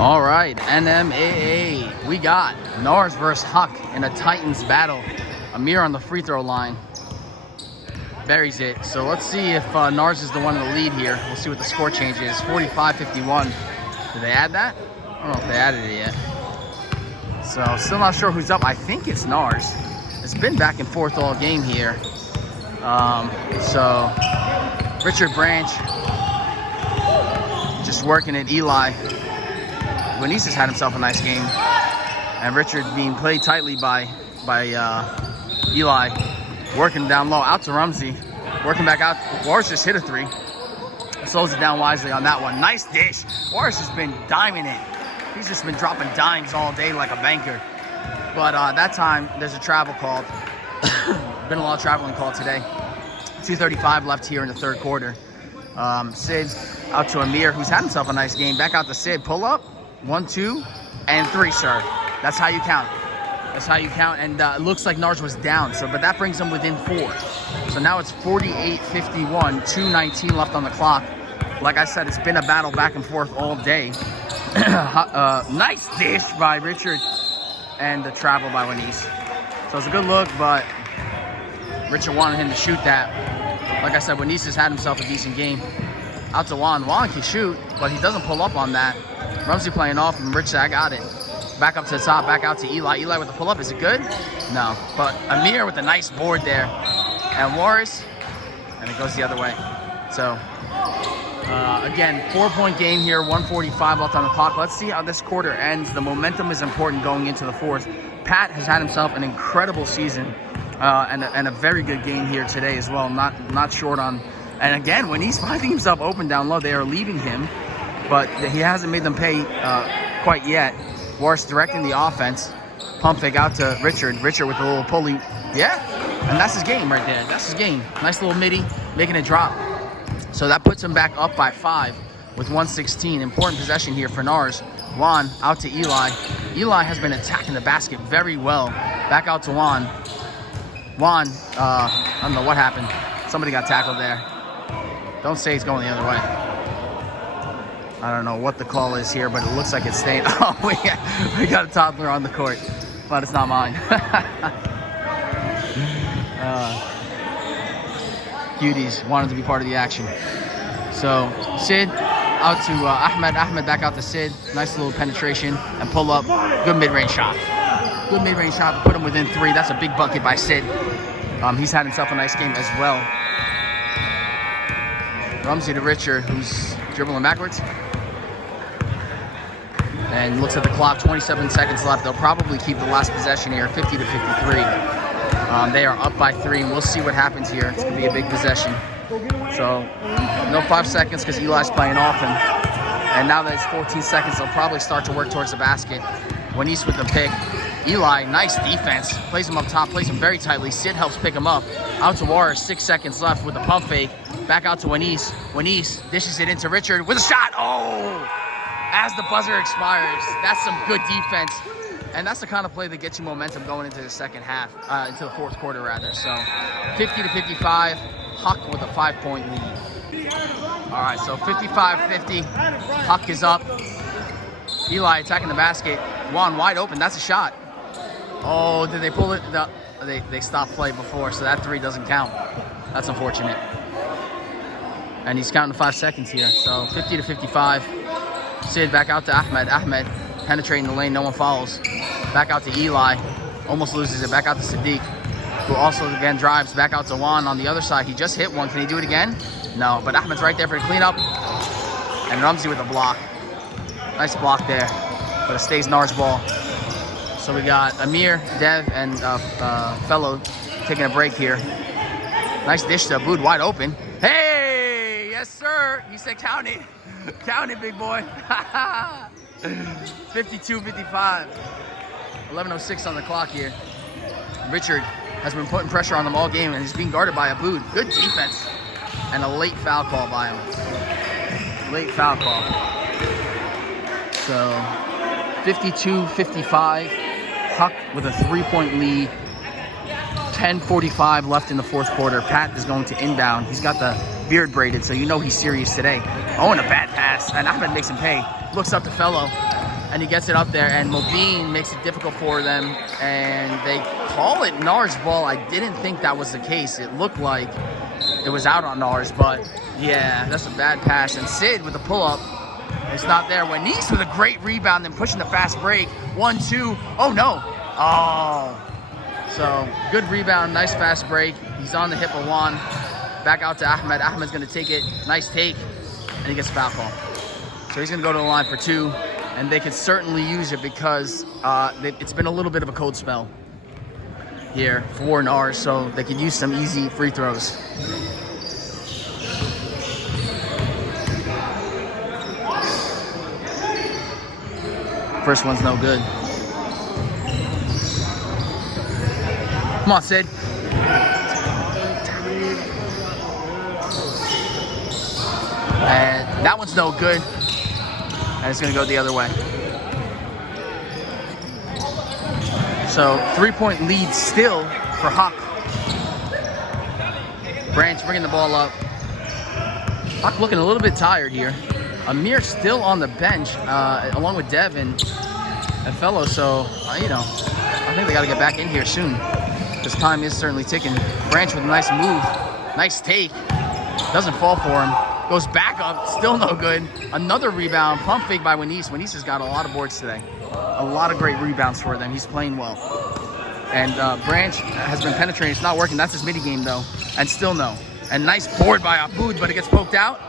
All right, NMAA. We got NARSZZ versus Haqq in a Titans battle. Amir on the free throw line. Buries it. So let's see if NARSZZ is the one in the lead here. We'll see what the score change is. 45-51. Did they add that? I don't know if they added it yet. So still not sure who's up. I think it's NARSZZ. It's been back and forth all game here. So Richard Branch just working at Eli. Winisis had himself a nice game, and Richard being played tightly by Eli, working down low out to Rumsey, working back out. Warris just hit a three, slows it down wisely on that one. Nice dish. Warris has been diming it. He's just been dropping dimes all day like a banker. But that time there's a travel called. Been a lot of traveling called today. 2:35 left here in the third quarter. Sid out to Amir, who's had himself a nice game. Back out to Sid. Pull up. 1, 2, and 3, sir. That's how you count. That's how you count. And it looks like NARSZZ was down. But that brings them within 4. So now it's 48-51. 2:19 left on the clock. Like I said, it's been a battle back and forth all day. Nice dish by Richard, and the travel by Winisis. So it's a good look, but Richard wanted him to shoot that. Like I said, Winisis had himself a decent game. Out to Juan. Juan can shoot, but he doesn't pull up on that. Rumsey playing off, and Rich said, I got it. Back up to the top, back out to Eli. Eli with the pull-up. Is it good? No. But Amir with a nice board there. And Warris, and it goes the other way. So, again, 4-point game here, 1:45 left on the clock. Let's see how this quarter ends. The momentum is important going into the fourth. Pat has had himself an incredible season and a very good game here today as well. Not short on. And again, when he's finding himself open down low, they are leaving him. But he hasn't made them pay quite yet. Warris directing the offense. Pump fake out to Richard. Richard with a little pulley. Yeah, and that's his game right there. That's his game. Nice little midi, making it drop. So that puts him back up by 5 with 1:16. Important possession here for NARSZZ. Juan out to Eli. Eli has been attacking the basket very well. Back out to Juan. Juan, I don't know what happened. Somebody got tackled there. Don't say it's going the other way. I don't know what the call is here, but it looks like it's staying. Oh, we got a toddler on the court, but it's not mine. Cuties wanted to be part of the action. So Sid out to Ahmed. Ahmed back out to Sid. Nice little penetration and pull up. Good mid-range shot. Good mid-range shot to put him within 3. That's a big bucket by Sid. He's had himself a nice game as well. Rumsey to Richard, who's dribbling backwards. And looks at the clock, 27 seconds left. They'll probably keep the last possession here, 50-53. They are up by 3, and we'll see what happens here. It's going to be a big possession. So, no 5 seconds because Eli's playing off him. And now that it's 14 seconds, they'll probably start to work towards the basket. Winisis with the pick. Eli, nice defense. Plays him up top, plays him very tightly. Sid helps pick him up. Out to Warris, 6 seconds left with the pump fake. Back out to Winisis. Winisis dishes it into Richard with a shot. Oh! As the buzzer expires. That's some good defense. And that's the kind of play that gets you momentum going into the second half, into the fourth quarter rather. So 50-55, Haqq with a 5-point lead. All right, so 55-50, Haqq is up. Eli attacking the basket. Juan wide open, that's a shot. Oh, did they pull it? No, they stopped play before, so that 3 doesn't count. That's unfortunate. And he's counting 5 seconds here, so 50-55. Sid back out to Ahmed. Ahmed penetrating the lane, no one follows. Back out to Eli, almost loses it. Back out to Sadiq, who also again drives. Back out to Juan on the other side. He just hit one. Can he do it again? No, but Ahmed's right there for the cleanup. And Rumsey with a block. Nice block there, but it stays NARSZZ ball. So we got Amir, Dev, and Fellow taking a break here. Nice dish to Abood, wide open. Hey, yes sir. He said count it. Count it, big boy. 52-55. 11:06 on the clock here. Richard has been putting pressure on them all game, and he's being guarded by Abood. Good defense. And a late foul call by him. Late foul call. So 52-55. Haqq with a 3-point lead. 10:45 left in the fourth quarter. Pat is going to inbound. He's got the beard braided, so you know he's serious today. Oh, and a bad pass. And Ahmed makes him pay. Looks up to Fellow. and he gets it up there, and Mobeen makes it difficult for them, and they call it NARSZZ ball. I didn't think that was the case. It looked like it was out on NARSZZ, but yeah, that's a bad pass. And Sid with the pull-up, it's not there. Wenice with a great rebound and pushing the fast break. 1-2. Oh, no. Oh. So, good rebound, nice fast break. He's on the hip of Juan. Back out to Ahmed. Ahmed's going to take it. Nice take, and he gets a foul call. So he's going to go to the line for 2, and they can certainly use it because it's been a little bit of a cold spell here for NARSZZ, so they could use some easy free throws. First one's no good. Come on, Sid. And that one's no good. And it's going to go the other way. So, 3-point lead still for Haqq. Branch bringing the ball up. Haqq looking a little bit tired here. Amir still on the bench, along with Dev and Fellow. So, I think they got to get back in here soon. This time is certainly ticking. Branch with a nice move. Nice take. Doesn't fall for him. Goes back up. Still no good. Another rebound. Pump fake by Wenice. Wenice has got a lot of boards today. A lot of great rebounds for them. He's playing well. And Branch has been penetrating. It's not working. That's his midi game, though. And still no. And nice board by Aboud, but it gets poked out.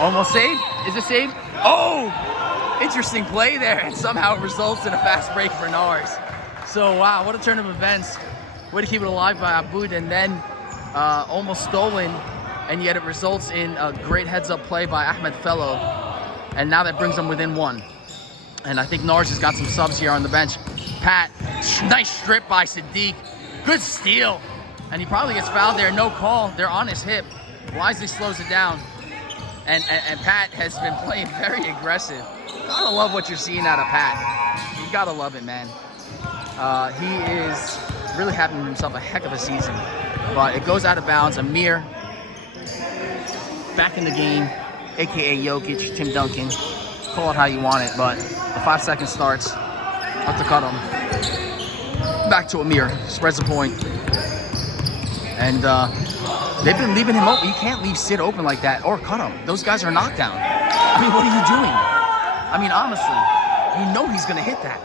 Almost saved. Is it saved? Oh! Interesting play there. And somehow it results in a fast break for NARSZZ. So, wow, what a turn of events. Way to keep it alive by Aboud, and then almost stolen, and yet it results in a great heads-up play by Ahmed Fellow, and now that brings them within 1. And I think NARSZZ has got some subs here on the bench. Pat, nice strip by Sadiq. Good steal. And he probably gets fouled there. No call. They're on his hip. Wisely slows it down. And Pat has been playing very aggressive. Gotta love what you're seeing out of Pat. You gotta love it, man. He is really having himself a heck of a season. But it goes out of bounds. Amir back in the game, a.k.a. Jokic, Tim Duncan. Call it how you want it, but the 5 seconds starts. Have to cut him. Back to Amir. Spreads the point. And they've been leaving him open. You can't leave Sid open like that or cut him. Those guys are knockdown. I mean, what are you doing? I mean, honestly, you know he's going to hit that.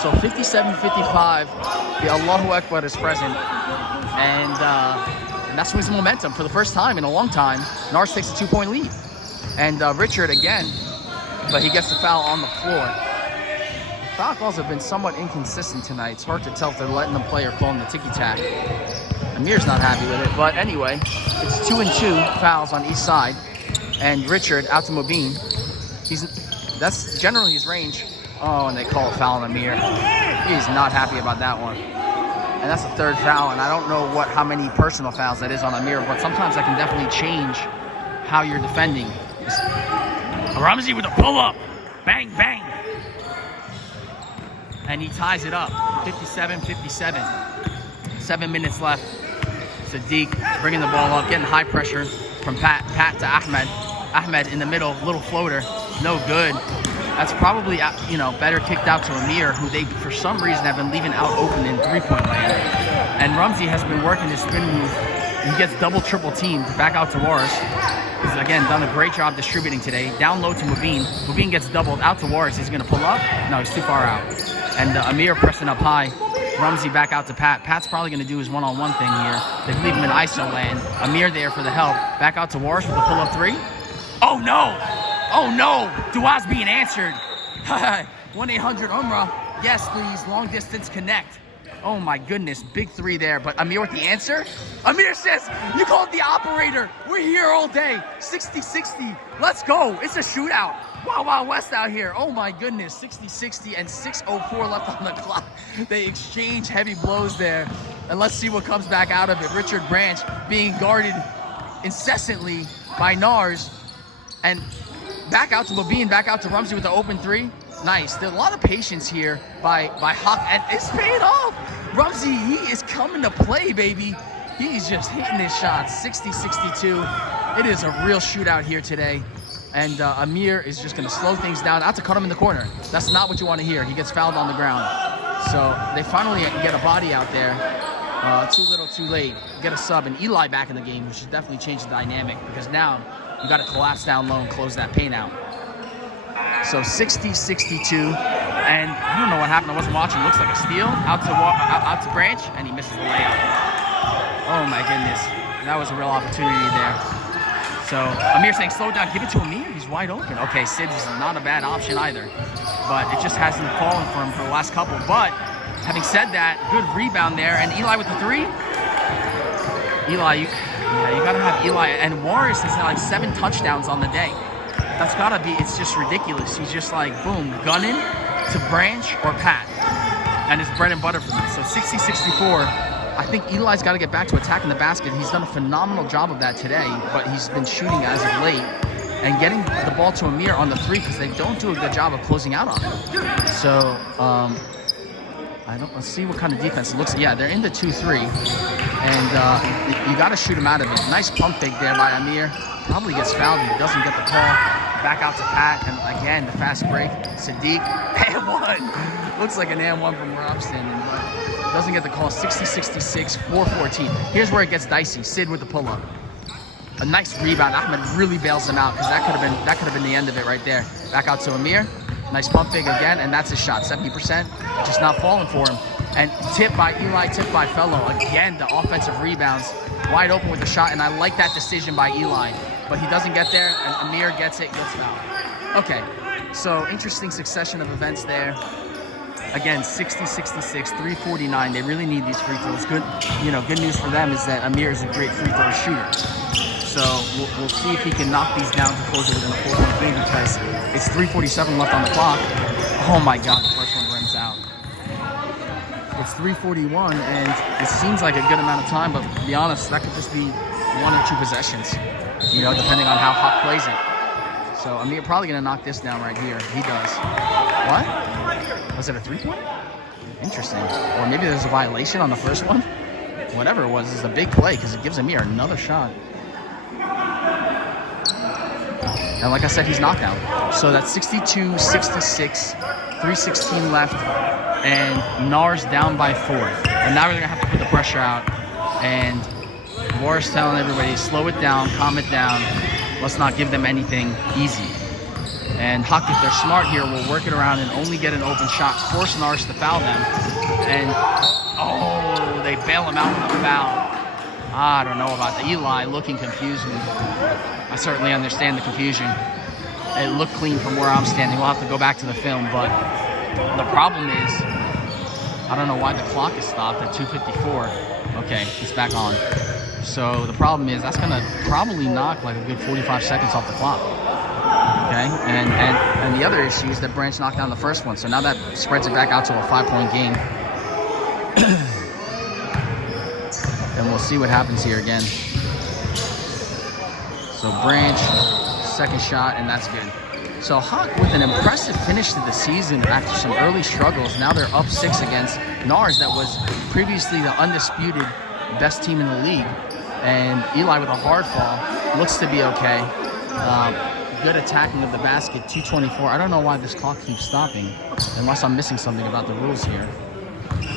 So 57-55, the Allahu Akbar is present. And that swings the momentum for the first time in a long time. NARSZZ takes a 2-point lead. And Richard again, but he gets the foul on the floor. The foul calls have been somewhat inconsistent tonight. It's hard to tell if they're letting them play or calling the ticky-tack. Amir's not happy with it, but anyway, it's 2 and 2 fouls on each side. And Richard out to Mobeen. That's generally his range. Oh, and they call a foul on Amir. He's not happy about that one. And that's the 3rd foul, and I don't know how many personal fouls that is on Amir, but sometimes that can definitely change how you're defending. Ramsey with a pull-up. Bang, bang. And he ties it up. 57-57. 7 minutes left. Sadiq bringing the ball up, getting high pressure from Pat to Ahmed. Ahmed in the middle, little floater. No good. That's probably, better kicked out to Amir, who they, for some reason, have been leaving out open in 3-point land. And Ramsey has been working his spin move. He gets double, triple teamed back out to Waris. He's, again, done a great job distributing today. Down low to Mobeen. Mobeen gets doubled out to Waris. He's going to pull up. No, he's too far out. And Amir pressing up high. Ramsey back out to Pat. Pat's probably going to do his one-on-one thing here. They leave him in ISO land. Amir there for the help. Back out to Waris with a pull-up 3. Oh, no! Oh, no! Dua's being answered. 1-800-UMRA. Yes, please. Long distance connect. Oh, my goodness. Big 3 there. But Amir with the answer? Amir says, you called the operator. We're here all day. 60-60. Let's go. It's a shootout. Wow, wow, West out here. Oh, my goodness. 60-60 and 6:04 left on the clock. They exchange heavy blows there. And let's see what comes back out of it. Richard Branch being guarded incessantly by NARSZZ. And back out to Mobeen, back out to Ramsey with the open 3. Nice. There's a lot of patience here by Haqq, and it's paid off. Ramsey, he is coming to play, baby. He's just hitting his shots. 60-62. It is a real shootout here today. And Amir is just going to slow things down. Out to cut him in the corner. That's not what you want to hear. He gets fouled on the ground. So they finally get a body out there. Too little, too late. Get a sub, and Eli back in the game, which should definitely change the dynamic, because now you got to collapse down low and close that paint out. So 60-62, and I don't know what happened. I wasn't watching. Looks like a steal. Out to Branch, and he misses the layup. Oh my goodness, that was a real opportunity there. So Amir saying, slow down, give it to Amir. He's wide open. Okay, Sid is not a bad option either, but it just hasn't fallen for him for the last couple. But having said that, good rebound there, and Eli with the three. Eli, you gotta have Eli, and Warris has had like 7 touchdowns on the day. That's gotta be, it's just ridiculous. He's just like, boom, gunning to Branch or Pat, and it's bread and butter for them. So 60-64. I think Eli's got to get back to attacking the basket. He's done a phenomenal job of that today, but he's been shooting as of late and getting the ball to Amir on the three, because they don't do a good job of closing out on him. So, let's see what kind of defense it looks like. Yeah, they're in the 2-3, and you got to shoot him out of it. Nice pump fake there by Amir. Probably gets fouled. He doesn't get the call. Back out to Pat, and again, the fast break. Sadiq, and one. Looks like an and one from where I'm standing, but doesn't get the call. 60-66, 4-14. Here's where it gets dicey. Sid with the pull-up. A nice rebound. Ahmed really bails him out, because that could have been the end of it right there. Back out to Amir. Nice pump fake again, and that's his shot. 70%, just not falling for him. And tip by Eli, tip by Fellow. Again, the offensive rebounds. Wide open with the shot, and I like that decision by Eli. But he doesn't get there, and Amir gets it, gets fouled. Okay, so interesting succession of events there. Again, 60-66, 3:49. They really need these free throws. Good news for them is that Amir is a great free throw shooter. So we'll see if he can knock these down to close it within a 4-point game, because it's 3:47 left on the clock. Oh my God, the first one rims out. It's 3:41, and it seems like a good amount of time, but to be honest, that could just be 1 or 2 possessions, depending on how Haqq plays it. So Amir probably going to knock this down right here. He does. What? Was it a 3-pointer? Interesting. Or maybe there's a violation on the first one. Whatever it was, it's a big play, because it gives Amir another shot. And like I said, he's knocked down. So that's 62-66, 3:16 left, and NARSZZ down by 4. And now we're going to have to put the pressure out. And Warris telling everybody, slow it down, calm it down. Let's not give them anything easy. And Haqq, if they're smart here, will work it around and only get an open shot, force NARSZZ to foul them. And, they bail him out with a foul. I don't know about that. Eli looking confused. I certainly understand the confusion. It looked clean from where I'm standing. We'll have to go back to the film, but the problem is, I don't know why the clock is stopped at 2:54. Okay, it's back on. So the problem is, that's gonna probably knock like a good 45 seconds off the clock. Okay, and the other issue is that Branch knocked down the first one, so now that spreads it back out to a 5-point game. And we'll see what happens here again. So Branch, second shot, and that's good. So Haqq with an impressive finish to the season after some early struggles. Now they're up 6 against NARSZZ, that was previously the undisputed best team in the league. And Eli with a hard fall, looks to be okay. Good attacking of the basket, 2:24. I don't know why this clock keeps stopping, unless I'm missing something about the rules here.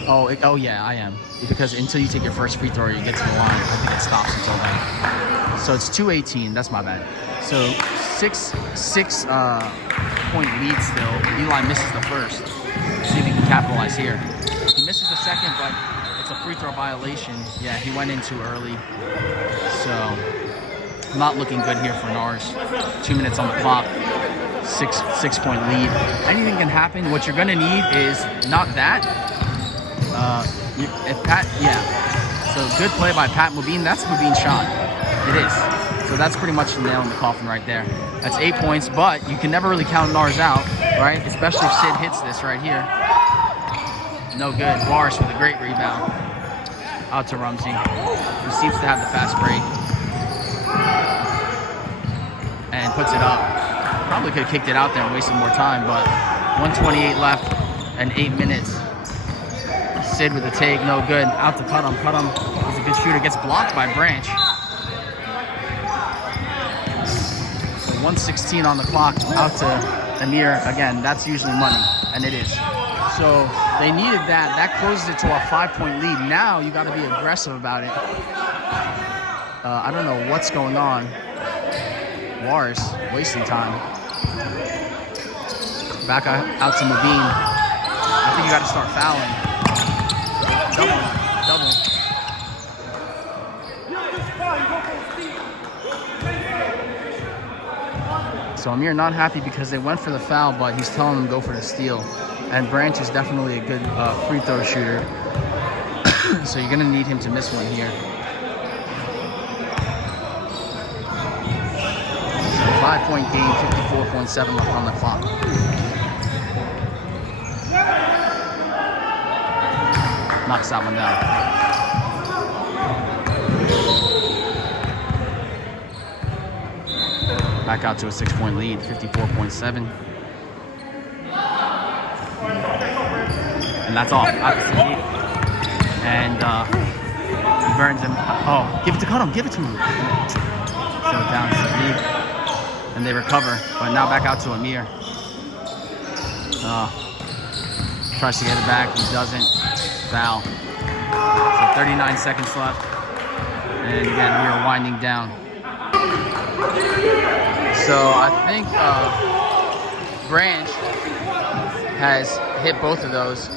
Oh yeah, I am. Because until you take your first free throw, you get to the line. I think it stops until then. So it's 2:18. That's my bad. So six point lead still. Eli misses the first. See if he can capitalize here. He misses the second, but it's a free throw violation. Yeah, he went in too early. So not looking good here for NARSZZ. 2 minutes on the clock. Six point lead. Anything can happen. What you're gonna need is not that. If Pat, yeah. So good play by Pat Mubin. That's Mubin's shot. It is. So that's pretty much the nail in the coffin right there. That's 8 points, but you can never really count NARSZZ out, right? Especially if Sid hits this right here. No good. Warris with a great rebound. Out to Rumsey, who seems to have the fast break. And puts it up. Probably could have kicked it out there and wasted more time, but 1:28 left and 8 minutes. Sid with the take, no good. Out to cut him. He's a good shooter. Gets blocked by Branch. So 1:16 on the clock, out to Amir. Again, that's usually money, and it is. So they needed that. That closes it to a 5-point lead. Now you got to be aggressive about it. I don't know what's going on. Waris wasting time. Back out to Mabeen. I think you got to start fouling. Double. So Amir not happy because they went for the foul, but he's telling them go for the steal. And Branch is definitely a good free throw shooter. So you're going to need him to miss one here. 5-point game, 54.7 left on the clock. Knocks that one down. Back out to a 6-point lead, 54.7. And that's off. And he burns him. Oh, give it to Cuddum. Give it to him. So down to Sadiq. And they recover. But now back out to Amir. Tries to get it back. He doesn't. Foul. So 39 seconds left. And again, we are winding down. So I think Branch has hit both of those.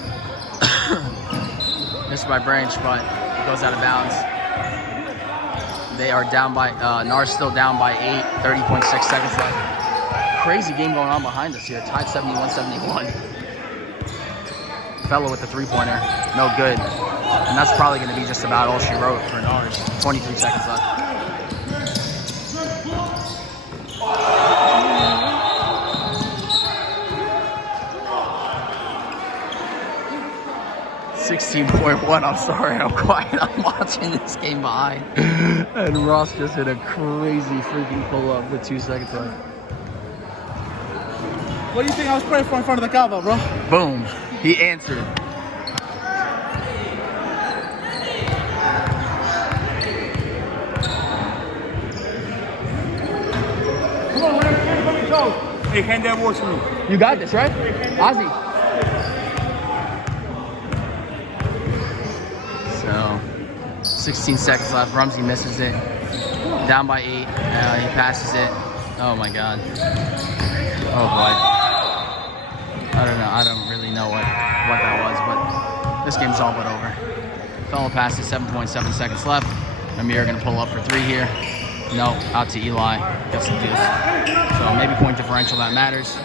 Missed by Branch, but it goes out of bounds. They are down by, NARSZZ still down by 8, 30.6 seconds left. Crazy game going on behind us here. Tied 71-71. Fellow with the three-pointer. No good. And that's probably going to be just about all she wrote for NARSZZ. 23 seconds left. 16.1. I'm sorry, I'm quiet. I'm watching this game behind. And Ross just hit a crazy freaking pull-up with 2 seconds left. What do you think I was praying for in front of the Kaaba, bro? Boom. He answered. Come on, man. Stand on your toes. Hey, hand that watch to me. You got this, right? Ozzy. So, 16 seconds left. Rumsey misses it. Down by 8. He passes it. Oh my God. Oh boy. I don't know. I don't really know what that was, but this game's all but over. Fellow passes, 7.7 seconds left. Amir going to pull up for 3 here. No, out to Eli. Gets the deuce. So maybe point differential, that matters.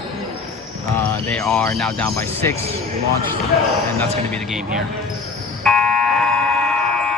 They are now down by 6. Launched, and that's going to be the game here.